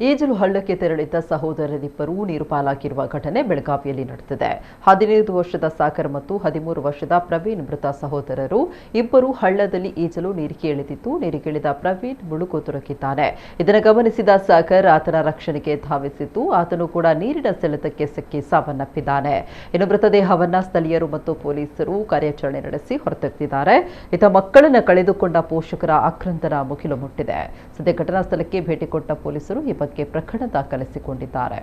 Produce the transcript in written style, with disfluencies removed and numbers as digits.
ಈಜಲು ಹಳ್ಳಕ್ಕೆ ತೆರಳಿದ್ದ ಸಹೋದರರಿಬ್ಬರು ನೀರು ಪಾಲಾಗಿರುವ ಘಟನೆ ಬೆಳಗಾವಿಯಲ್ಲಿ ನಡೆದಿದೆ. 15 ವರ್ಷದ ಸಾಗರ್ ಮತ್ತು 13 ವರ್ಷದ ಪ್ರವೀಣ್ ಮೃತ ಸಹೋದರರು ಇಬ್ಬರು ಹಳ್ಳದಲ್ಲಿ ಈಜಲು ನೀರಿಗೆ ಇಳಿದಿದ್ದು, ನೀರಿಗಿಳಿದ ಪ್ರವೀಣ್ ಮುಳುಗುತೊರಗಿದ್ದಾನೆ. ಇದನ್ನು ಗಮನಿಸಿದ ಸಾಗರ್ ಆತನ ರಕ್ಷಣೆಗೆ ಧಾವಿಸಿದ್ದು, ಆತನು ಕೂಡ ನೀರಿನ ಸೆಳೆತಕ್ಕೆ ಸಿಕ್ಕಿ ಸಾವನ್ನಪ್ಪಿದ್ದಾನೆ. ಇನ್ನು ಮೃತದೇಹವನ್ನ ಸ್ಥಳೀಯರು ಮತ್ತು ಪೊಲೀಸರು ಕಾರ್ಯಾಚರಣೆ ನಡೆಸಿ ಹೊರತೆಗೆದಿದ್ದಾರೆ. ಇತ್ತ ಮಕ್ಕಳನ್ನು ಕಳೆದುಕೊಂಡ ಪೋಷಕರ ಆಕ್ರಂದನ ಮುಗಿಲು ಮುಟ್ಟಿದೆ. ಸದ್ಯ ಘಟನಾ ಸ್ಥಳಕ್ಕೆ ಭೇಟಿ ಕೊಟ್ಟ ಪೊಲೀಸರು ಈ ಬಗ್ಗೆ ಪ್ರಕರಣ ದಾಖಲಿಸಿಕೊಂಡಿದ್ದಾರೆ.